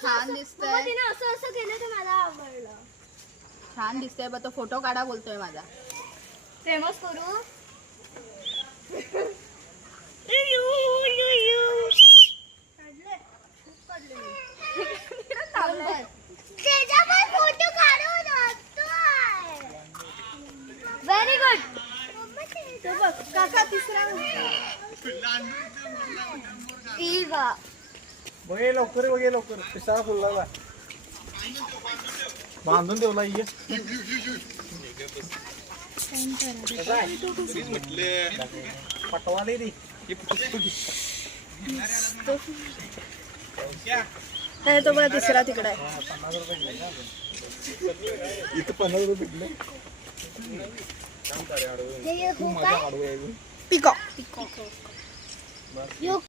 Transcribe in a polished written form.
छान दिसतंय. असं केलं तर मला आवडलं. छान दिसतंय बघ. तो फोटो काढा बोलतोय माझा. फेमस करू. Very good. काका तिसरा बघे लवकर बघे लवकर पिसाळा फुलला बांधून ठेवला ये पटवाले रे तो बघा तिसरा तिकडे आहे. इथं 50 रुपये भेटले. पिकॉक. यो